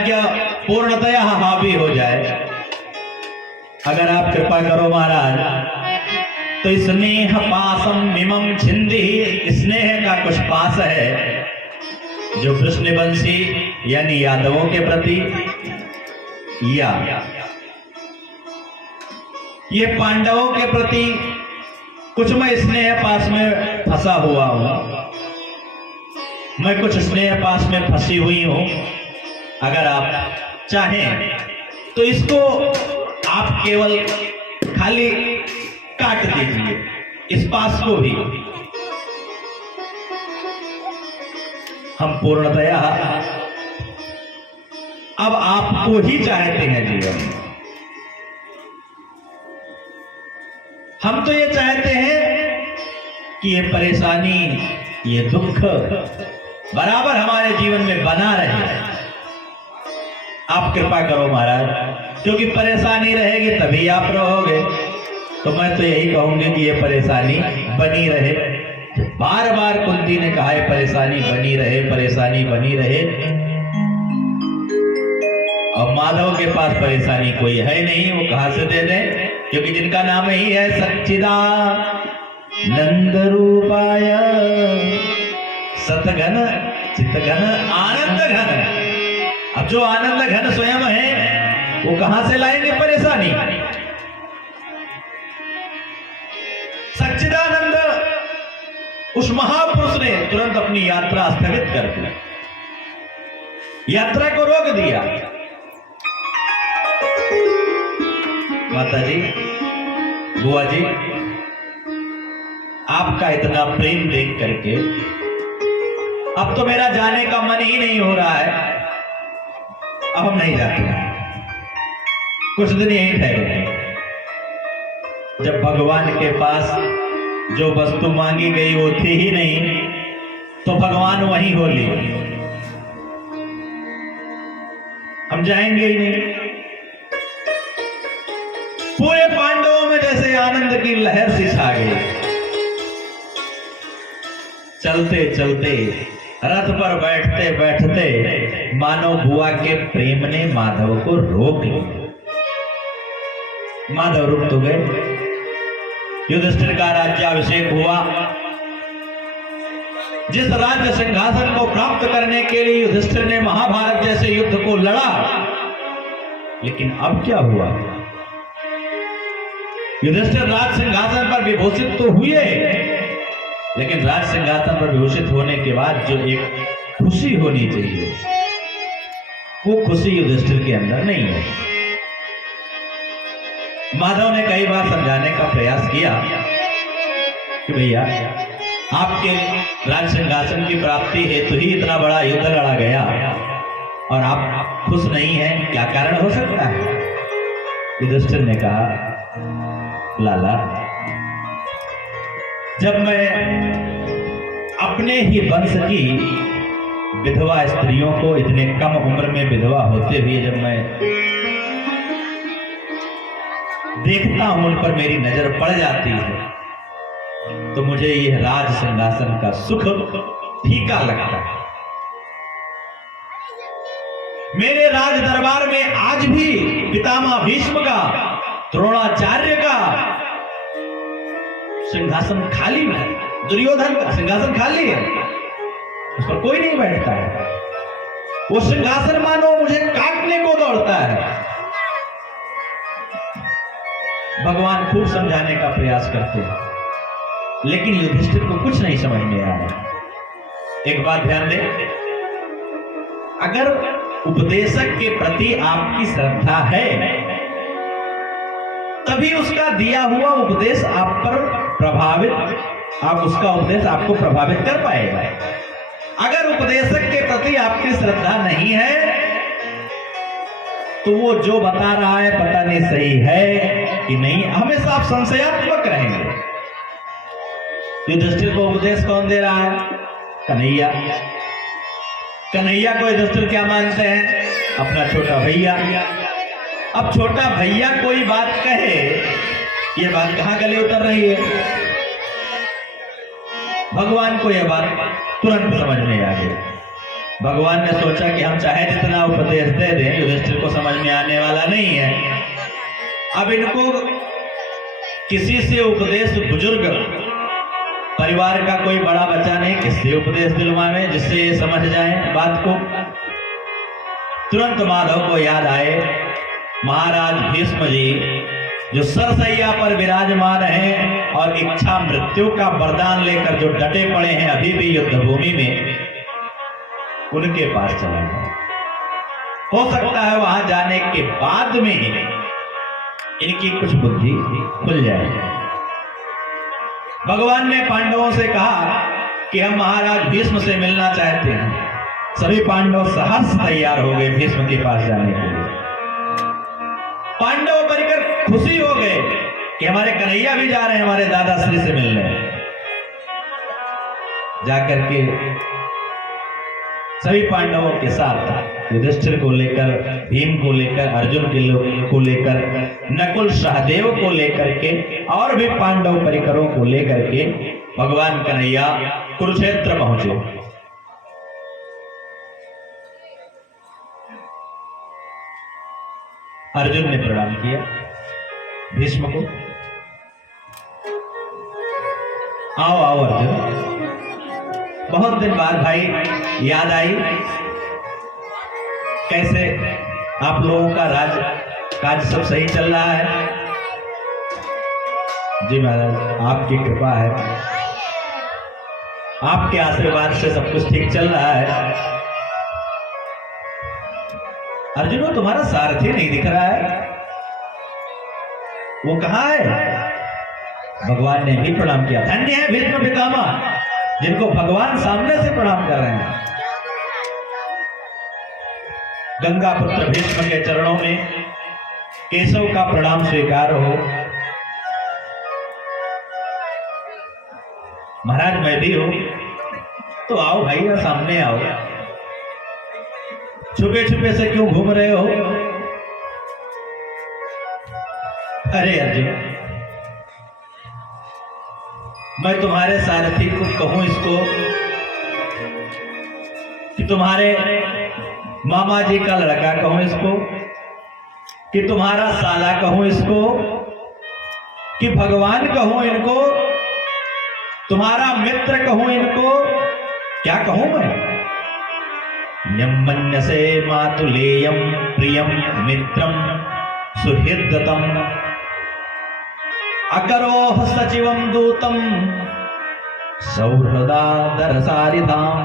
आज्ञा पूर्णतया हावी हो जाए। अगर आप कृपा करो महाराज, तो स्नेह पासम मिमम छिंदी, स्नेह का कुछ पास है जो कृष्णवंशी यानी यादवों के प्रति, या ये पांडवों के प्रति कुछ मैं स्नेह पास में फंसा हुआ हूं, मैं कुछ स्नेह पास में फंसी हुई हूं। अगर आप चाहें तो इसको आप केवल खाली काट दीजिए, इस पास को भी। हम पूर्णतया अब आपको ही चाहते हैं जीवन में। हम तो ये चाहते हैं कि ये परेशानी, ये दुख बराबर हमारे जीवन में बना रहे। आप कृपा करो महाराज, क्योंकि परेशानी रहेगी तभी आप रहोगे। तो मैं तो यही कहूंगी कि ये परेशानी बनी रहे। बार बार कुंती ने कहा है परेशानी बनी रहे, परेशानी बनी रहे। और माधव के पास परेशानी कोई है नहीं, वो कहां से दे दें, क्योंकि जिनका नाम ही है सच्चिदानंद रूपाय सतघन चित्तघन आनंद घन। अब जो आनंद घन स्वयं है वो कहां से लाएंगे परेशानी? सच्चिदानंद उस महापुरुष ने तुरंत अपनी यात्रा स्थगित कर दी, यात्रा को रोक दिया। माता जी, बुआ जी, आपका इतना प्रेम देख करके अब तो मेरा जाने का मन ही नहीं हो रहा है। अब हम नहीं जाते हैं, कुछ दिन यहीं ठहरे। जब भगवान के पास जो वस्तु मांगी गई वो थी ही नहीं, तो भगवान वहीं हो लिए, हम जाएंगे ही नहीं। पूरे पांडवों में जैसे आनंद की लहर सी छा गई। चलते चलते रथ पर बैठते बैठते मानो बुआ के प्रेम ने माधव को रोक लिया। माधव रुक तो गए। युधिष्ठिर का राज्याभिषेक हुआ। जिस राज्य सिंहासन को प्राप्त करने के लिए युधिष्ठिर ने महाभारत जैसे युद्ध को लड़ा, लेकिन अब क्या हुआ? युधिष्ठिर राज सिंहासन पर विभूषित तो हुए, लेकिन राज सिंहासन पर विभूषित होने के बाद जो एक खुशी होनी चाहिए, वो खुशी युधिष्ठिर के अंदर नहीं है। माधव ने कई बार समझाने का प्रयास किया कि भैया, आपके राज सिंहासन की प्राप्ति हेतु ही इतना बड़ा युद्ध लड़ा गया और आप खुश नहीं हैं, क्या कारण हो सकता है? युधिष्ठिर ने कहा, लाला, जब मैं अपने ही वंश की विधवा स्त्रियों को इतने कम उम्र में विधवा होते हुए जब मैं देखता हूं, उन पर मेरी नजर पड़ जाती है, तो मुझे यह राज सिंहासन का सुख फीका लगता है। मेरे राज दरबार में आज भी पितामह भीष्म का, द्रोणाचार्य का सिंहासन खाली है, दुर्योधन का सिंहासन खाली है, उस पर कोई नहीं बैठता है। वो सिंहासन मानो मुझे काटने को दौड़ता है। भगवान खूब समझाने का प्रयास करते हैं, लेकिन युधिष्ठिर को कुछ नहीं समझ में आ रहा। एक बात ध्यान दें, अगर उपदेशक के प्रति आपकी श्रद्धा है, तभी उसका दिया हुआ उपदेश आप पर प्रभावित, आप उसका उपदेश आपको प्रभावित कर पाएगा। अगर उपदेशक के प्रति आपकी श्रद्धा नहीं है, तो वो जो बता रहा है पता नहीं सही है कि नहीं, हमेशा आप संशयात्मक रहेंगे। युधिष्ठिर को उपदेश कौन दे रहा है? कन्हैया। कन्हैया को युधिष्ठिर क्या मानते हैं? अपना छोटा भैया। अब छोटा भैया कोई बात कहे, ये बात कहां गले उतर रही है? भगवान को यह बात तुरंत समझ में आ गई। भगवान ने सोचा कि हम चाहे जितना उपदेश दे दें, युधिष्ठिर को समझ में आने वाला नहीं है। अब इनको किसी से उपदेश, बुजुर्ग परिवार का कोई बड़ा बच्चा नहीं, किससे उपदेश दिलवावे जिससे ये समझ जाए बात को। तुरंत माधव को याद आए महाराज भीष्म जी, जो सरसैया पर विराजमान हैं और इच्छा मृत्यु का वरदान लेकर जो डटे पड़े हैं अभी भी युद्ध भूमि में, उनके पास चला गया। हो सकता है वहां जाने के बाद में इनकी कुछ बुद्धि खुल जाए। भगवान ने पांडवों से कहा कि हम महाराज भीष्म से मिलना चाहते हैं। सभी पांडव सहर्ष तैयार हो गए भीष्म के पास जाने के लिए। पांडव परिकर खुशी हो गए कि हमारे कन्हैया भी जा रहे हैं हमारे दादाश्री से मिलने। जाकर के सभी पांडवों के साथ युधिष्ठिर को लेकर, भीम को लेकर, अर्जुन को लेकर, नकुल सहदेव को लेकर के और भी पांडव परिकरों को लेकर के भगवान कन्हैया कुरुक्षेत्र पहुंचे। अर्जुन ने प्रणाम किया भीष्म को। आओ आओ अर्जुन, बहुत दिन बाद भाई याद आई, कैसे आप लोगों का काज सब सही चल रहा है? जी महाराज, आपकी कृपा है, आपके आशीर्वाद से सब कुछ ठीक चल रहा है। अर्जुन, वो तुम्हारा सारथी नहीं दिख रहा है, वो कहाँ है? भगवान ने भी प्रणाम किया। धन्य है भीष्म पितामह, जिनको भगवान सामने से प्रणाम कर रहे हैं। गंगा पुत्र भीष्म के चरणों में केशव का प्रणाम स्वीकार हो। महाराज मैं भी हूं, तो आओ भाई, सामने आओ। छुपे छुपे से क्यों घूम रहे हो? अरे अर्जुन, मैं तुम्हारे सारथी को कहूं इसको कि तुम्हारे मामा जी का लड़का कहूं इसको, कि तुम्हारा साला कहूं इसको, कि भगवान कहूं इनको, तुम्हारा मित्र कहूं इनको, क्या कहूं मैं? यम मन्यसे मातुलेयम प्रियम मित्रम सुहृदतम अकरोह सचिवम दूतम सौहृदादरसारिधाम।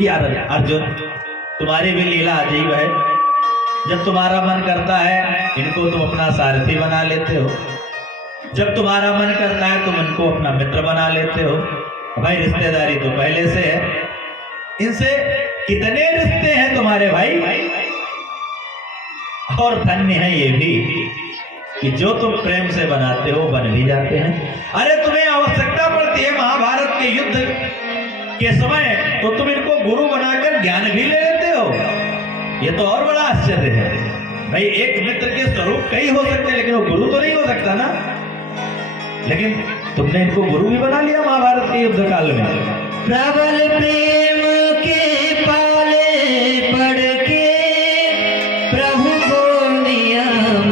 यार अर्जुन, तुम्हारी भी लीला अजीब है। जब तुम्हारा मन करता है इनको तुम अपना सारथी बना लेते हो, जब तुम्हारा मन करता है तुम इनको अपना मित्र बना लेते हो। भाई रिश्तेदारी तो पहले से है, इनसे कितने रिश्ते हैं तुम्हारे भाई। और धन्य है ये भी कि जो तुम प्रेम से बनाते हो बन भी जाते हैं। अरे तुम्हें आवश्यकता पड़ती है महाभारत के युद्ध के समय, तो तुम इनको गुरु बनाकर ज्ञान भी ले लेते हो। ये तो और बड़ा आश्चर्य है भाई। एक मित्र के स्वरूप कई हो सकते हैं, लेकिन वो गुरु तो नहीं हो सकता ना। लेकिन तुमने इनको गुरु भी बना लिया महाभारत के युद्ध काल में। प्रबल प्रेम के पाले पड़ के प्रभु को नियम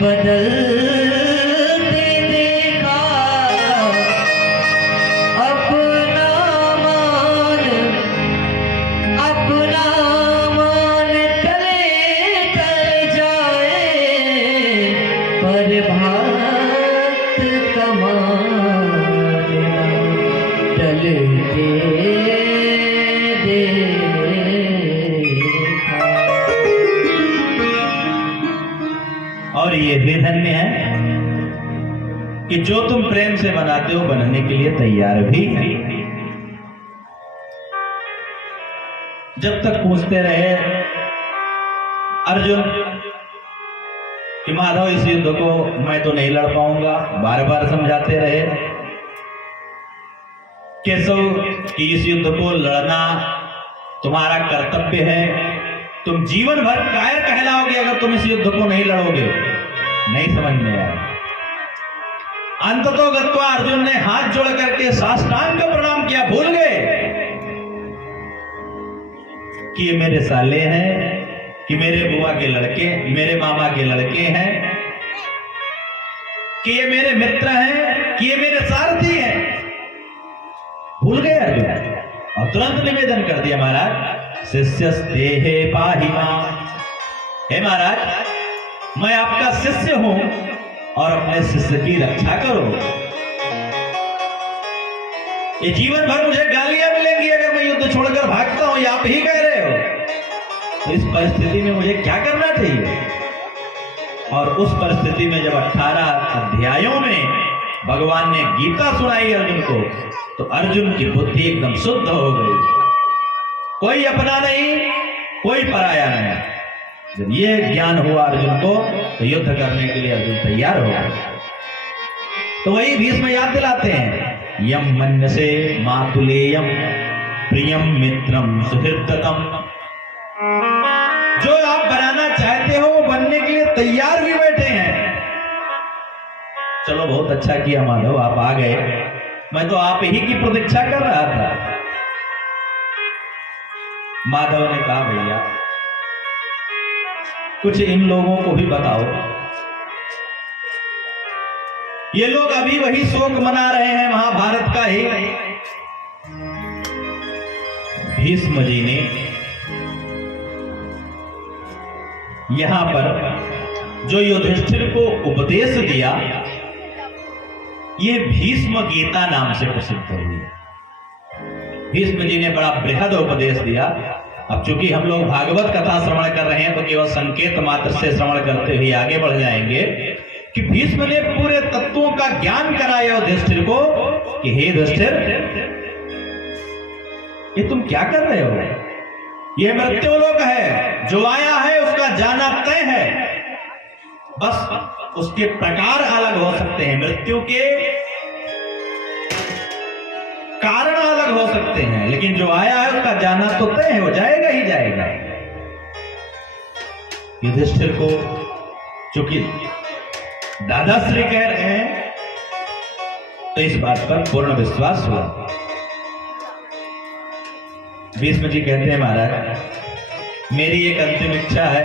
बदलते देखा। अपना मान तले टल जाए, पर भक्त कमान टलते और ये भी धन्य है कि जो तुम प्रेम से बनाते हो बनने के लिए तैयार भी है। जब तक पूछते रहे अर्जुन कि माधव इस युद्ध को मैं तो नहीं लड़ पाऊंगा, बार बार समझाते रहे केशव कि इस युद्ध को लड़ना तुम्हारा कर्तव्य है, तुम जीवन भर कायर कहलाओगे अगर तुम इस युद्ध को नहीं लड़ोगे। नहीं समझ में आया। अंततो गत्वा अर्जुन ने हाथ जोड़ करके साष्टांग का प्रणाम किया। भूल गए कि ये मेरे साले हैं, कि मेरे बुआ के लड़के, मेरे मामा के लड़के हैं, कि ये मेरे मित्र हैं, कि ये मेरे सारथी हैं। भूल गए अर्जुन और तुरंत निवेदन कर दिया, महाराज शिष्यस्तेहे पाहि मां। हे महाराज, मैं आपका शिष्य हूं और अपने शिष्य की रक्षा करो। ये जीवन भर मुझे गालियां मिलेंगी अगर मैं युद्ध छोड़कर भागता हूं, ये आप ही कह रहे हो। तो इस परिस्थिति में मुझे क्या करना चाहिए? और उस परिस्थिति में जब 18 अध्यायों में भगवान ने गीता सुनाई अर्जुन को, तो अर्जुन की बुद्धि एकदम शुद्ध हो गई। कोई अपना नहीं, कोई पराया नहीं। जब ये ज्ञान हुआ अर्जुन को, तो युद्ध करने के लिए अर्जुन तैयार हो गया। तो वही भीष्म याद दिलाते हैं, यम मन्यसे मातुलेयम प्रियम मित्रम सुहृदतम। जो आप बनाना चाहते हो वो बनने के लिए तैयार भी बैठे हैं। चलो बहुत अच्छा किया माधव, आप आ गए, मैं तो आप ही की प्रतीक्षा कर रहा था। माधव ने कहा, भैया कुछ इन लोगों को भी बताओ। ये लोग अभी वही शोक मना रहे हैं महाभारत का ही। भीष्म जी ने यहां पर जो युधिष्ठिर को उपदेश दिया, ये भीष्म गीता नाम से प्रसिद्ध हुई। भीष्म जी ने बड़ा बृहद उपदेश दिया। अब चूंकि हम लोग भागवत कथा श्रवण कर रहे हैं, तो केवल संकेत मात्र से श्रवण करते हुए आगे बढ़ जाएंगे कि भीष्म ने पूरे तत्वों का ज्ञान कराया युधिष्ठिर को कि हे युधिष्ठिर, ये तुम क्या कर रहे हो? ये मृत्युलोक है, जो आया है उसका जाना तय है। बस उसके प्रकार अलग हो सकते हैं, मृत्यु के कारण अलग हो सकते हैं, लेकिन जो आया है उसका जाना तो तय है, वो जाएगा ही जाएगा। युधिष्ठिर को चूंकि दादाश्री कह रहे हैं, तो इस बात पर पूर्ण विश्वास हुआ। भीष्म जी कहते हैं, महाराज मेरी एक अंतिम इच्छा है।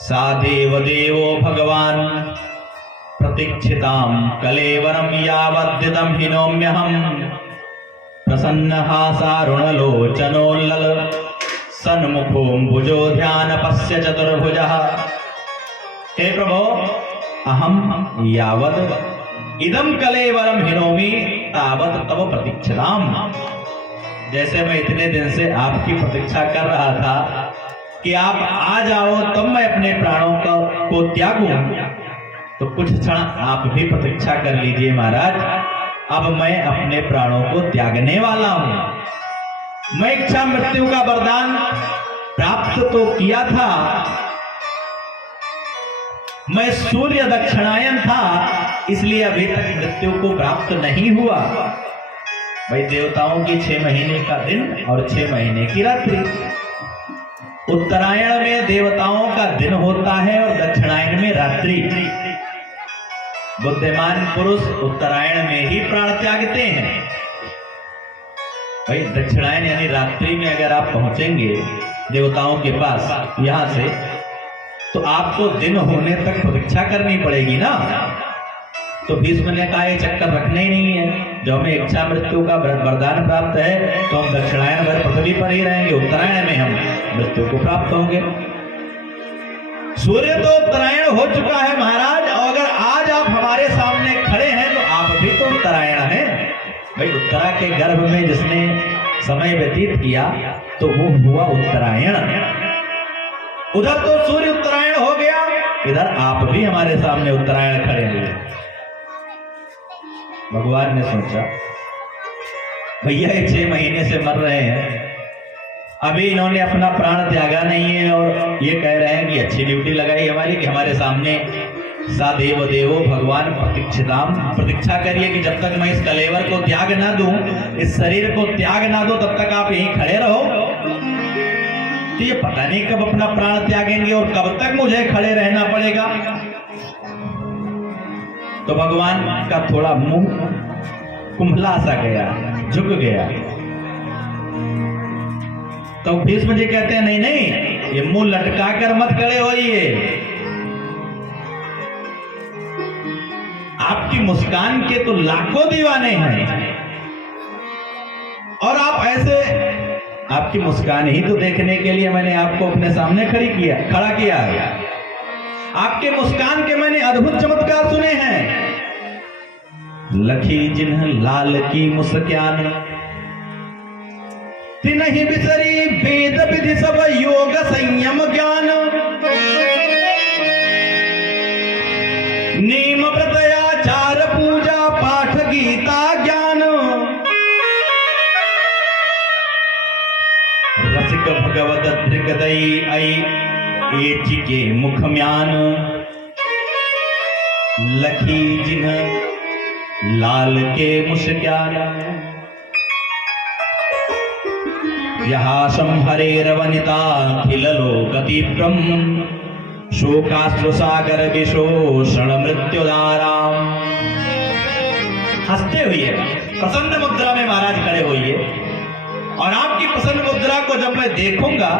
सा देव देवो भगवान प्रतीक्षितां कलेवरं यावद्दिदं हिनोम्यहं प्रसन्नहासारुणलोचनोल्लल सन्मुखोऽम्बुजो ध्यान पश्य चतुर्भुजः। हे प्रभो, अहम यावद इदं कलेवरं हिनोमि तावत तव प्रतीक्षिताम्। जैसे मैं इतने दिन से आपकी प्रतीक्षा कर रहा था कि आप आ जाओ तब मैं अपने प्राणों को त्यागूं, तो कुछ क्षण आप भी प्रतीक्षा कर लीजिए महाराज। अब मैं अपने प्राणों को त्यागने वाला हूं। मैं इच्छा मृत्यु का वरदान प्राप्त तो किया था, मैं सूर्य दक्षिणायन था, इसलिए अभी तक मृत्यु को प्राप्त नहीं हुआ। भाई देवताओं की 6 महीने का दिन और 6 महीने की रात्रि। उत्तरायण में देवताओं का दिन होता है और दक्षिणायन में रात्रि। बुद्धिमान पुरुष उत्तरायण में ही प्राण त्यागते हैं। भाई दक्षिणायन यानी रात्रि में अगर आप पहुंचेंगे देवताओं के पास यहां से, तो आपको दिन होने तक प्रतीक्षा करनी पड़ेगी ना। तो भीष्म ने कहा ये चक्कर रखना ही नहीं है, जब हमें इच्छा मृत्यु का वरदान प्राप्त है तो हम दक्षिणायन भर पृथ्वी पर ही रहेंगे, उत्तरायण में हम मृत्यु को प्राप्त होंगे। सूर्य तो उत्तरायण हो चुका है महाराज, और अगर आज आप हमारे सामने खड़े हैं तो आप भी तो उत्तरायण हैं। भाई उत्तरा के गर्भ में जिसने समय व्यतीत किया तो वो हुआ उत्तरायण। उधर तो सूर्य उत्तरायण हो गया, इधर आप भी हमारे सामने उत्तरायण खड़े हुए। भगवान ने सोचा भैया ये 6 महीने से मर रहे हैं, अभी इन्होंने अपना प्राण त्यागा नहीं है और ये कह रहे हैं कि अच्छी ड्यूटी लगाई हमारी कि हमारे सामने सा देव देवो भगवान प्रतीक्षिताम, प्रतीक्षा करिए कि जब तक मैं इस कलेवर को त्याग ना दूं, इस शरीर को त्याग ना दूं, तब तक आप यहीं खड़े रहो। तो ये पता नहीं कब अपना प्राण त्यागेंगे और कब तक मुझे खड़े रहना पड़ेगा। तो भगवान का थोड़ा मुंह कुंभला सा गया, झुक गया। तो भीष्म जी कहते हैं नहीं नहीं, ये मुंह लटका कर मत खड़े होइए। आपकी मुस्कान के तो लाखों दीवाने हैं और आप ऐसे, आपकी मुस्कान ही तो देखने के लिए मैंने आपको अपने सामने खड़ा किया है। आपके मुस्कान के मैंने अद्भुत चमत्कार सुने हैं। लखी जिन्ह लाल की मुस्कान, तिन्हि बिसरी वेद विधि सब योग संयम ज्ञान। नेम व्रत आचार पूजा पाठ गीता ज्ञान। रसिक भगवत दृगदयी ऐ के मुख म्यान। लखी जिन्ह लाल के मुस्कान। यहा संहरेरवनिता खिल लोकदीप्रम। शोकाश्रु सागर विशोषण मृत्युदाराम। हंसते हुए प्रसन्न मुद्रा में महाराज खड़े होइए और आपकी प्रसन्न मुद्रा को जब मैं देखूंगा,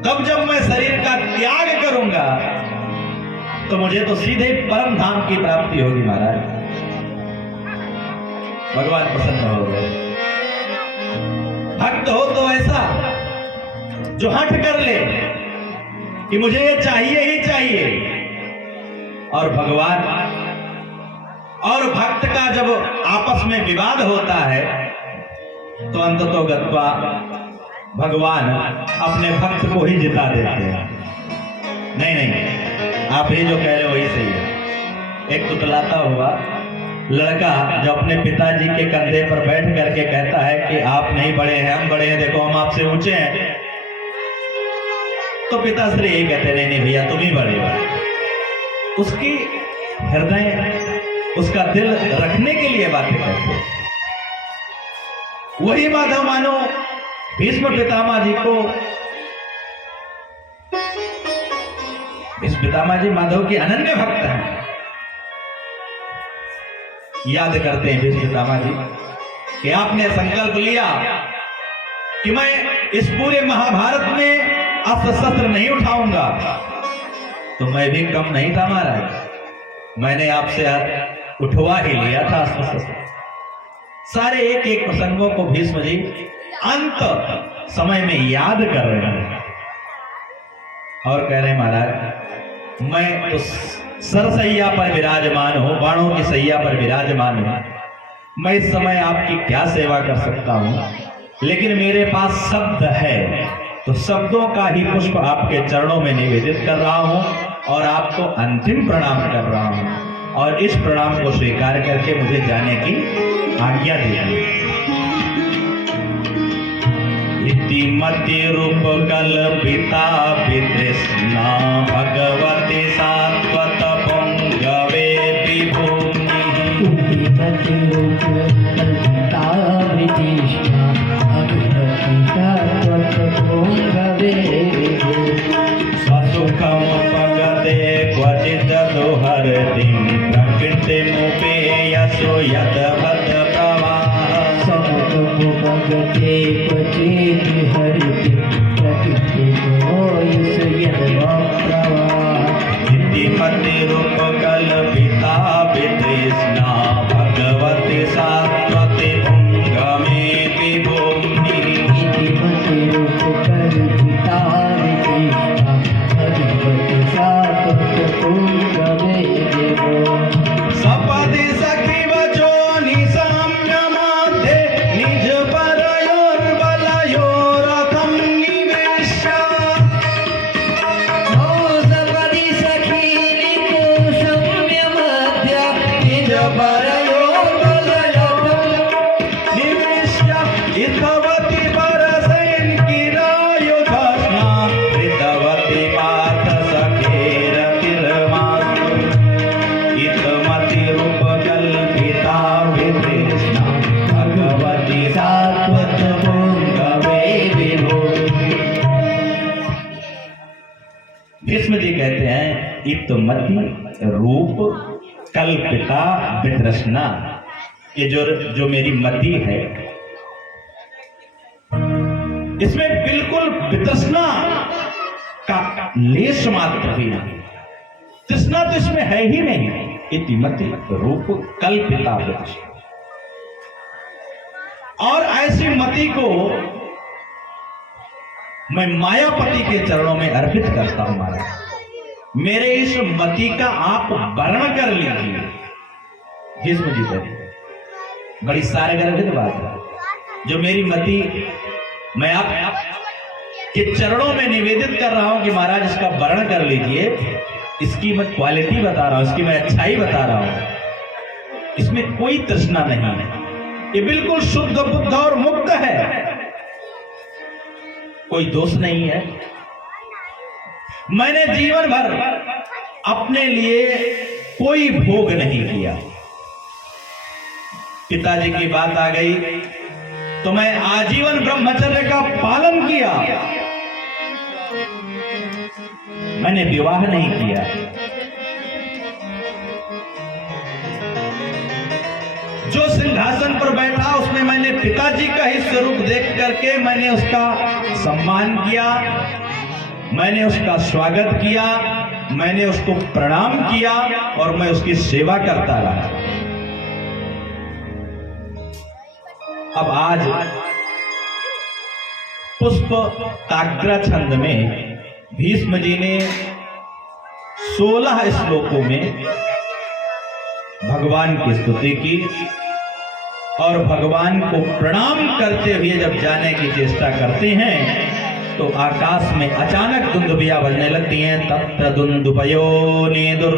तब जब मैं शरीर का त्याग करूंगा तो मुझे तो सीधे परम धाम की प्राप्ति होगी महाराज। भगवान प्रसन्न हो गए। भक्त हो तो ऐसा जो हट कर ले कि मुझे ये चाहिए ही चाहिए। और भगवान और भक्त का जब आपस में विवाद होता है तो अंततः गत्वा भगवान अपने भक्त को ही जिता देते हैं। नहीं नहीं, आप ही जो कह रहे हो वही सही है। एक तुतलाता हुआ लड़का जो अपने पिताजी के कंधे पर बैठ करके कहता है कि आप नहीं बड़े हैं, हम बड़े हैं, देखो हम आपसे ऊंचे हैं। तो पिताश्री यही कहते नहीं नहीं भैया तुम ही बड़े हो। उसकी हृदय, उसका दिल रखने के लिए बातें करते। वही माधव मानो भीष्म पितामह जी को, इस पितामह जी माधव के अनन्य भक्त हैं। याद करते हैं भीष्म पितामह जी कि आपने संकल्प लिया कि मैं इस पूरे महाभारत में अस्त्र शस्त्र नहीं उठाऊंगा। तो मैं भी कम नहीं था महाराज, मैंने आपसे उठवा ही लिया था अस्त्र शस्त्र। सारे एक एक प्रसंगों को भीष्म जी अंत समय में याद कर रहे हैं और कह रहे हैं महाराज मैं तो सरसैया पर विराजमान हूं, बाणों की सैया पर विराजमान हूं। मैं इस समय आपकी क्या सेवा कर सकता हूं, लेकिन मेरे पास शब्द है तो शब्दों का ही पुष्प आपके चरणों में निवेदित कर रहा हूं और आपको अंतिम प्रणाम कर रहा हूं और इस प्रणाम को स्वीकार करके मुझे जाने की आज्ञा दीजिए। इतिमति रूप कल्पिता वितृष्णा भगवती सात्वत पुंगवे विभूमि। इतिमति रूप कल्पिता वितृष्णा भगवती सात्वत पुंगवे विभूमि। स्वसुखम पगते क्वचित् दोहरति प्रकृतिमुपेयसो यद्भद् भगते क्वचित् हरिति प्रकृति इतिमति रूप कल्पिता वितृष्णा भगवती सात्वते पुंगवे विभूमि। इतिमति रूप कल्पिता वितृष्णा भगवती सात्वते पुंगवे विभूमि। सपदि सखी वचो निसाम्य मध्ये निज परयोर्बलयोरथं निवेश्य। सपदि सखी निकुशम्य मध्य निज परयोर्बलयोरथं निवेश्य इतवति परसैन्किरायुधस्ना कृतवति पार्थ सखेरतिर्मास्तु। इतमति रूप कल्पिता वितृष्णा भगवती सात्वत पुंगवे विभूमि। भीष्म जी कहते हैं इतमति रूप कल्पिता वितृष्णा, ये जो मेरी मति है इसमें बिल्कुल वितृष्णा का लेश मात्र भी नहीं, तृष्णा तो इसमें है ही नहीं। इतिमति रूप कल्पिता वृक्ष। और ऐसी मति को मैं मायापति के चरणों में अर्पित करता हूं महाराज। मेरे इस मति का आप वर्ण कर लीजिए। भीष्म जी करिए, बड़ी सारगर्भित बात है जो मेरी मति मैं आप के चरणों में निवेदित कर रहा हूं कि महाराज इसका वर्ण कर लीजिए। इसकी मैं क्वालिटी बता रहा हूं, इसकी मैं अच्छाई बता रहा हूं। इसमें कोई तृष्णा नहीं है, ये बिल्कुल शुद्ध बुद्ध और मुक्त है, कोई दोष नहीं है। मैंने जीवन भर अपने लिए कोई भोग नहीं किया। पिताजी की बात आ गई तो मैं आजीवन ब्रह्मचर्य का पालन किया। मैंने विवाह नहीं किया। जो सिंहासन पर बैठा उसमें मैंने पिताजी का ही स्वरूप देख करके मैंने उसका सम्मान किया, मैंने उसका स्वागत किया, मैंने उसको प्रणाम किया और मैं उसकी सेवा करता रहा। अब आज पुष्प ताग्र छंद में भीष्म जी ने 16 श्लोकों में भगवान की स्तुति की और भगवान को प्रणाम करते हुए जब जाने की चेष्टा करते हैं तो आकाश में अचानक दुंदुभियां बजने लगती हैं। तत्र दुंदुभयो नेदुर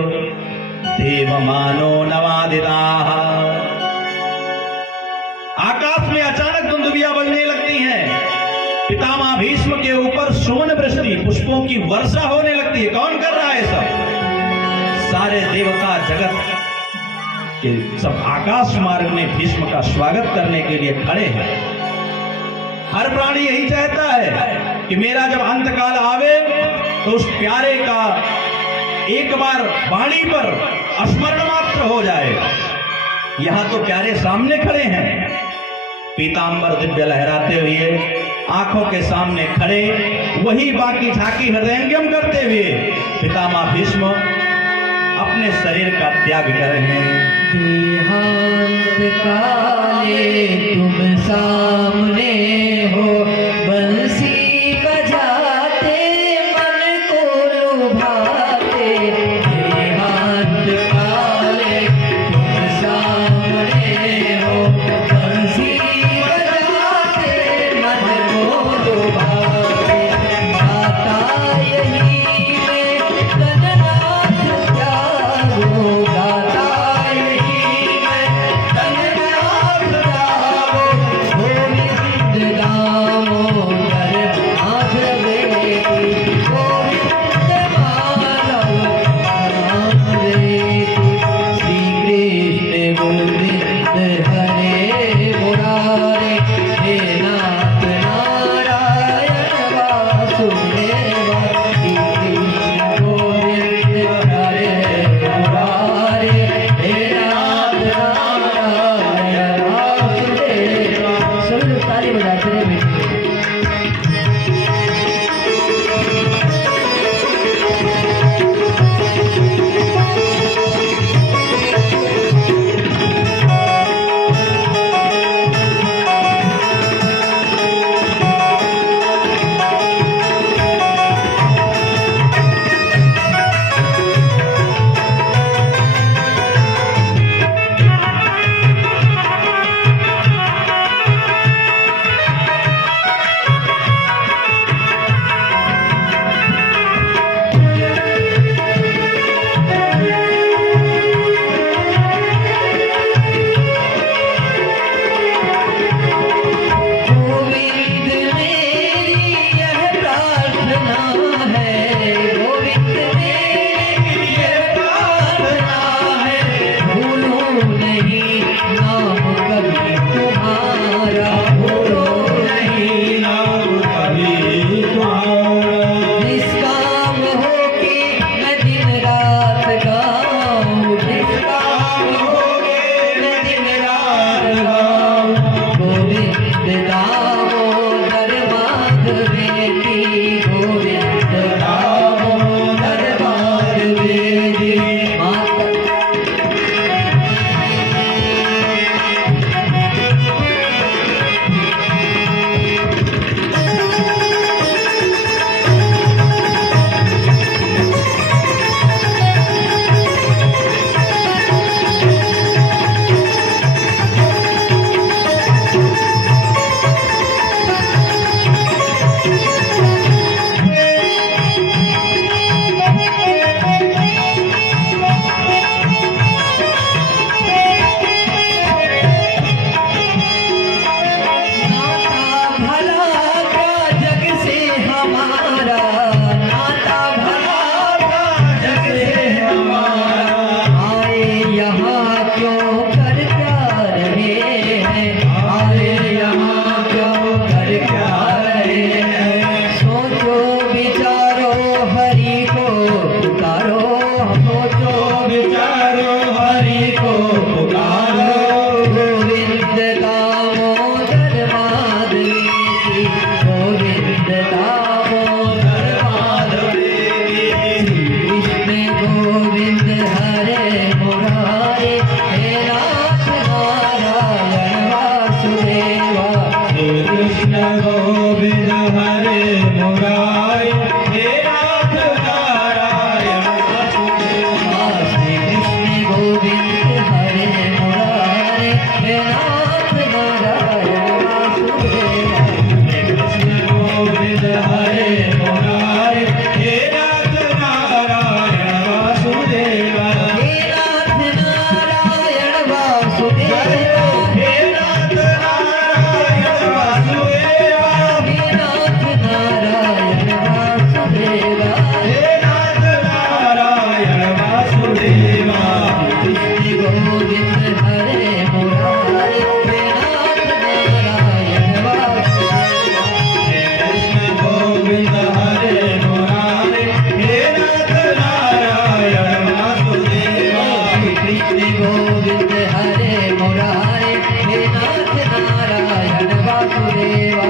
देवमानो नवादिताः। आकाश में अचानक दुंदुभियां बजने लगती हैं। पितामह भीष्म के ऊपर सुवन वृष्टि पुष्पों की वर्षा होने लगती है। कौन कर रहा है सब? सारे देवता जगत के सब आकाश मार्ग में भीष्म का स्वागत करने के लिए खड़े हैं। हर प्राणी यही चाहता है कि मेरा जब अंतकाल आवे तो उस प्यारे का एक बार वाणी पर स्मरण मात्र हो जाए। यहां तो प्यारे सामने खड़े हैं, पीतांबर दिव्य लहराते हुए आंखों के सामने खड़े, वही बाकी झांकी हृदयंगम करते हुए पितामह भीष्म अपने शरीर का त्याग कर रहे हैं। देहांत काले तुम सामने हो, बंसी बजाते मन को लुभाते। देहांत काले तुम सामने हो, बंसी बजाते मन को लुभाते। गाता यही मैं गणनाथ जागो, गाता गोविंद नाम दामोदर माधव कृष्ण गोविंद हरे मुरारे हे नाथ नारायण वासुदेवा कृष्ण गोविंद हरे मुरारी हे नाथ नारायण वासुदेवा श्री कृष्ण गोविंद हरे मुरारे हे नाथ नारायण वासुदेवा कृष्ण गोविंद हरे मुरारी हे नाथ नारायण वासुदेवा हे नाथ नारायण वासुदेवा हे नाथ नारायण वासुदेवा हे नाथ नारायण वासुदेवा हे नाथ नारायण वासुदेवा कृष्ण गोविंद हरे मुरारे हे नाथ नारायण वासुदेवा कृष्ण गोविंद हरे मुरारी हे नाथ नारायण वासुदेवा कृष्ण गोविंद हरे मुरारे हे नाथ नारायण वासुदेवा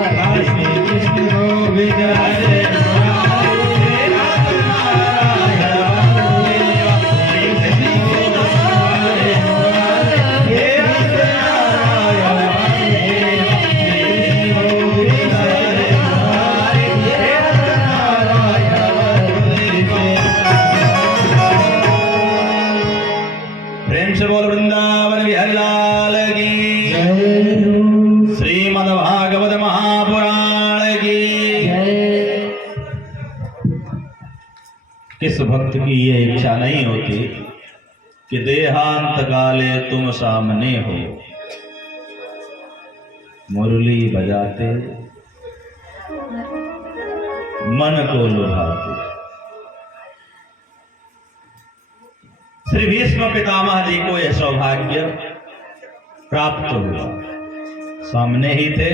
श्री कृष्ण गोविंद हरे मुरारी हे नाथ नारायण वासुदेवा श्री कृष्ण गोविंद हरे मुरारी हे नाथ नारायण वासुदेवा श्री कृष्ण गोविंद हरे मुरारी हे नाथ नारायण वासुदेवा। प्रेम से बोल वृंदावन बिहारी लाल की श्रीमद् भागवत महापुराण की किस भक्त की ये इच्छा नहीं होती कि देहांत काले तुम सामने हो, मुरली बजाते मन को लुभाते। श्री भीष्म पितामह जी को यह सौभाग्य प्राप्त हुआ। सामने ही थे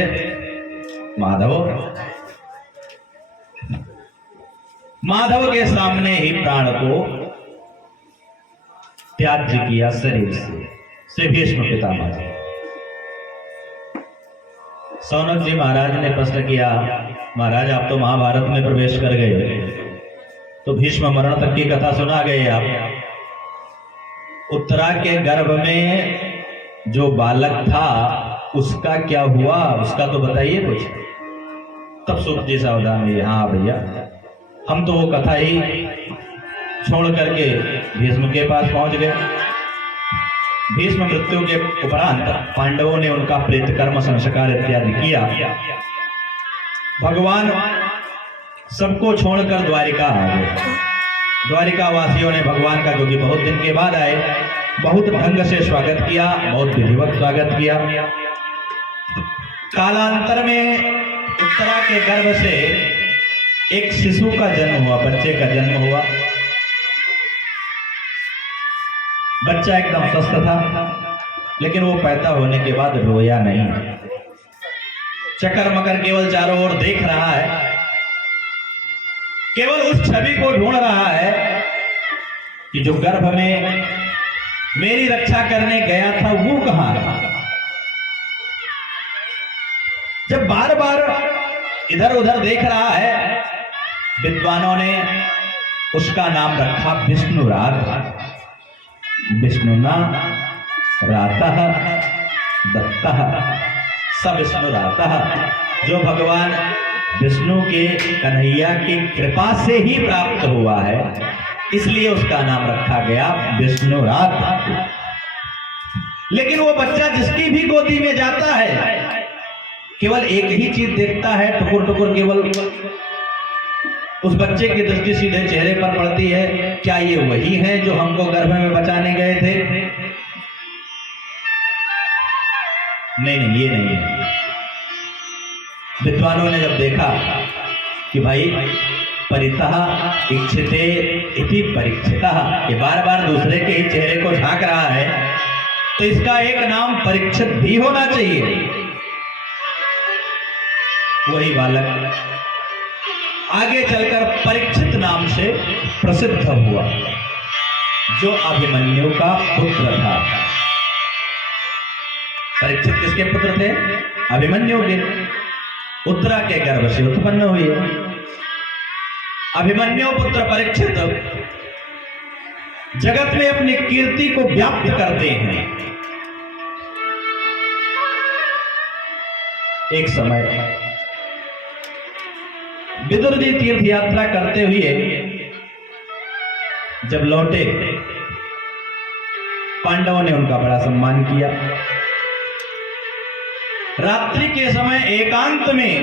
माधव, माधव के सामने ही प्राण को त्याज्य किया शरीर से श्री भीष्म पितामह जी। सौनक जी महाराज ने प्रश्न किया, महाराज आप तो महाभारत में प्रवेश कर गए, तो भीष्म मरण तक की कथा सुना गए आप, उत्तरा के गर्भ में जो बालक था उसका क्या हुआ, उसका तो बताइए कुछ। तब सुख जी सावधान हुए, हाँ भैया हम तो वो कथा ही छोड़ करके भीष्म के पास पहुंच गए। भीष्म मृत्यु के उपरांत पांडवों ने उनका प्रेत कर्म संस्कार इत्यादि किया। भगवान सबको छोड़कर द्वारिका आ गए। द्वारिका वासियों ने भगवान का, जो कि बहुत दिन के बाद आए, बहुत ढंग से स्वागत किया, बहुत विधिवत स्वागत किया। कालांतर में उत्तरा के गर्भ से एक शिशु का जन्म हुआ, बच्चे का जन्म हुआ। बच्चा एकदम स्वस्थ था, लेकिन वो पैदा होने के बाद रोया नहीं। चक्कर मकर केवल चारों ओर देख रहा है, केवल उस छवि को ढूंढ रहा है कि जो गर्भ में मेरी रक्षा करने गया था वो कहां रहा। जब बार बार इधर उधर देख रहा है, विद्वानों ने उसका नाम रखा विष्णुरात। विष्णुना रातः दत्तः स विष्णुरातः। जो भगवान विष्णु के, कन्हैया की कृपा से ही प्राप्त हुआ है, इसलिए उसका नाम रखा गया विष्णुरात। लेकिन वो बच्चा जिसकी भी गोदी में जाता है, केवल एक ही चीज देखता है, टुकुर टुकुर केवल उस बच्चे की दृष्टि सीधे चेहरे पर पड़ती है। क्या ये वही है जो हमको गर्भ में बचाने गए थे? नहीं नहीं, ये नहीं है। विद्वानों ने जब देखा कि भाई परितः इच्छिते इति परीक्षितः, ये बार बार दूसरे के ही चेहरे को झांक रहा है, तो इसका एक नाम परीक्षित भी होना चाहिए। वही बालक आगे चलकर परीक्षित नाम से प्रसिद्ध हुआ, जो अभिमन्यु का पुत्र था। परीक्षित किसके पुत्र थे? अभिमन्यु के। उत्तरा के गर्भ से उत्पन्न हुई है। अभिमन्यु पुत्र परीक्षित जगत में अपनी कीर्ति को व्याप्त करते हैं। एक समय विदुर जी तीर्थ यात्रा करते हुए जब लौटे, पांडवों ने उनका बड़ा सम्मान किया। रात्रि के समय एकांत में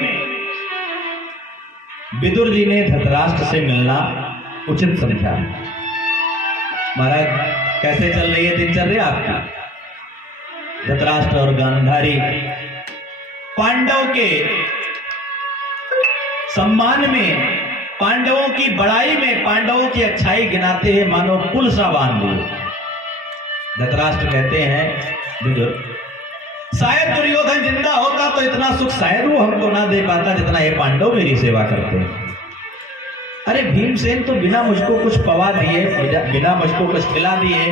विदुर जी ने धृतराष्ट्र से मिलना उचित समझा। महाराज, कैसे चल रही है दिनचर्या आपकी? धृतराष्ट्र और गांधारी पांडव के सम्मान में, पांडवों की बड़ाई में, पांडवों की अच्छाई गिनाते हुए मानो पुल सा बांध दिए। धृतराष्ट्र कहते हैं, विदुर, शायद दुर्योधन जिंदा होता तो इतना सुख शायद वो हमको ना दे पाता जितना ये पांडव मेरी सेवा करते हैं। अरे भीमसेन तो बिना मुझको कुछ पवा दिए, बिना मुझको कुछ खिला दिए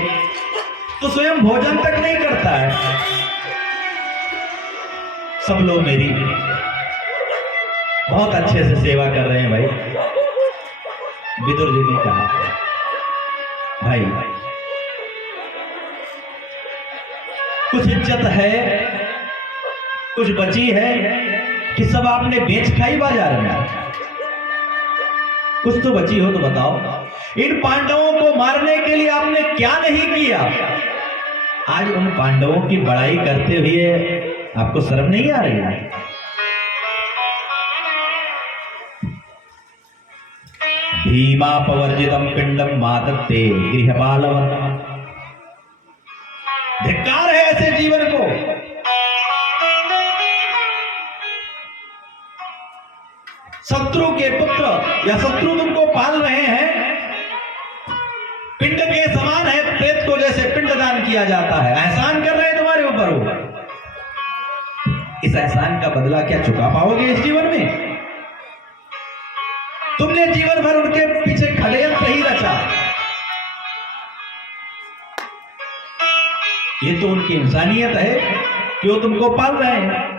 तो स्वयं भोजन तक नहीं करता है। सब लोग मेरी बहुत अच्छे से सेवा कर रहे हैं भाई। विदुर जी ने कहा, भाई कुछ इज्जत है, कुछ बची है कि सब आपने बेच खाई बाजार में? कुछ तो बची हो तो बताओ। इन पांडवों को मारने के लिए आपने क्या नहीं किया? आज उन पांडवों की बड़ाई करते हुए आपको शर्म नहीं आ रही है? भीमापवर्जितम पिंडम मादत्ते गृहपालवत्। धिक्कार है ऐसे जीवन को। शत्रु के पुत्र या शत्रु तुमको पाल रहे हैं, पिंड के समान है, प्रेत को जैसे पिंडदान किया जाता है, एहसान कर रहे हैं तुम्हारे ऊपर वो। इस एहसान का बदला क्या चुका पाओगे इस जीवन में? तुमने जीवन भर उनके पीछे षड्यंत्र ही रचा। ये तो उनकी इंसानियत है कि वो तुमको पाल रहे हैं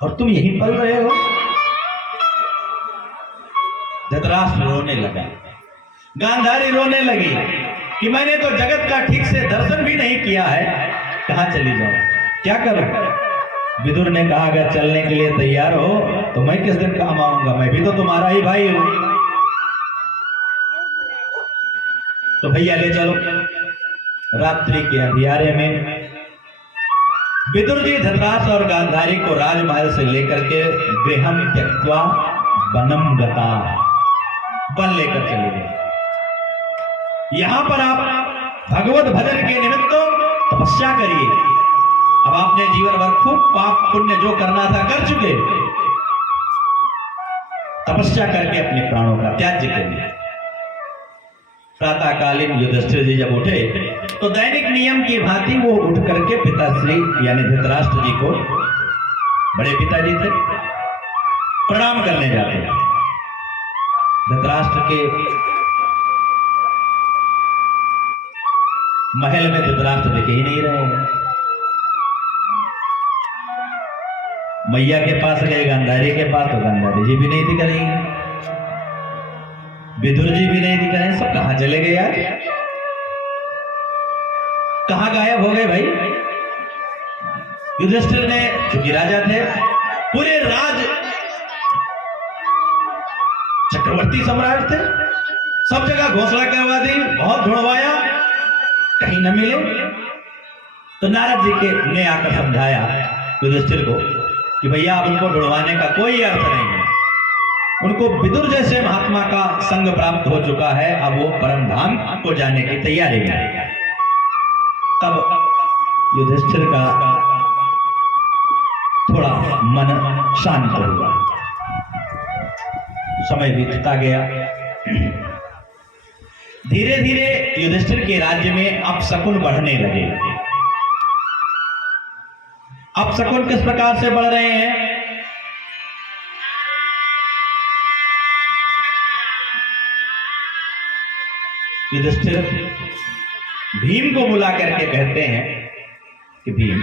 और तुम यही पल रहे हो। धृतराष्ट्र रोने लगा, गांधारी रोने लगी कि मैंने तो जगत का ठीक से दर्शन भी नहीं किया है, कहां चली जाऊं, क्या करूं? विदुर ने कहा, अगर चलने के लिए तैयार हो तो मैं किस दिन काम आऊंगा, मैं भी तो तुम्हारा ही भाई हूं। तो भैया ले चलो। रात्रि के अंधियारे में विदुर जी धृतराष्ट्र और गांधारी को राजमहल से लेकर के गृहम त्यक्त्वा वनम गता, वन लेकर चले गए। यहां पर आप भगवत भजन के निमित्त तपस्या करिए। अब आपने जीवन भर खूब पाप पुण्य जो करना था कर चुके, तपस्या करके अपने प्राणों का त्याज्य करिए। प्रातःकालीन युधिष्ठिर जी जब उठे तो दैनिक नियम की भांति वो उठ करके पिताश्री यानी धृतराष्ट्र जी को, बड़े पिताजी थे, प्रणाम करने जाते हैं। धृतराष्ट्र के महल में धृतराष्ट्र दिखे ही नहीं रहे हैं। मैया के पास गए, गांधारी के पास, तो गांधारी जी भी नहीं दिख रही है, विदुर जी भी नहीं दिख रहे हैं। सब कहां चले गए यार? कहां गायब हो गए भाई? युधिष्ठिर ने, चूंकि राजा थे, पूरे राज चक्रवर्ती सम्राट थे, सब जगह घोषणा करवा दी, बहुत ढूंढवाया, कहीं न मिले। तो नारद जी के ने आकर समझाया युधिष्ठिर को कि भैया अब उनको ढूंढवाने का कोई अर्थ नहीं है, उनको विदुर जैसे महात्मा का संग प्राप्त हो चुका है, अब वो परम धाम को जाने की तैयारी में। तब युधिष्ठिर का थोड़ा मन शांत हुआ। समय बीतता गया। धीरे धीरे युधिष्ठिर के राज्य में अपशकुन बढ़ने लगे। अपशकुन किस प्रकार से बढ़ रहे हैं? युधिष्ठिर भीम को बुला करके कहते हैं कि भीम,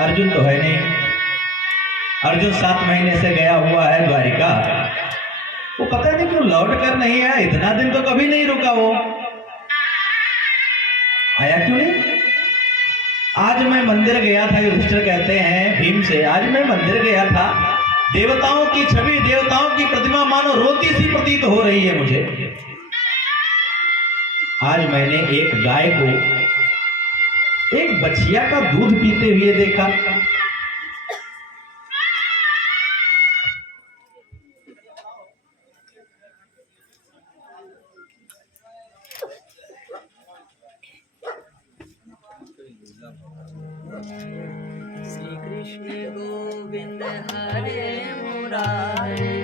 अर्जुन तो है नहीं। अर्जुन 7 महीने से गया हुआ है द्वारिका, वो पता नहीं क्यों लौट कर नहीं आया। इतना दिन तो कभी नहीं रुका वो, आया क्यों नहीं? आज मैं मंदिर गया था, युधिष्ठिर कहते हैं भीम से, आज मैं मंदिर गया था, देवताओं की छवि, देवताओं की प्रतिमा मानो रोती सी प्रतीत हो रही है मुझे। आज मैंने एक गाय को, एक बछिया का दूध पीते हुए देखा। श्री कृष्ण गोविंद हरे मुरारे,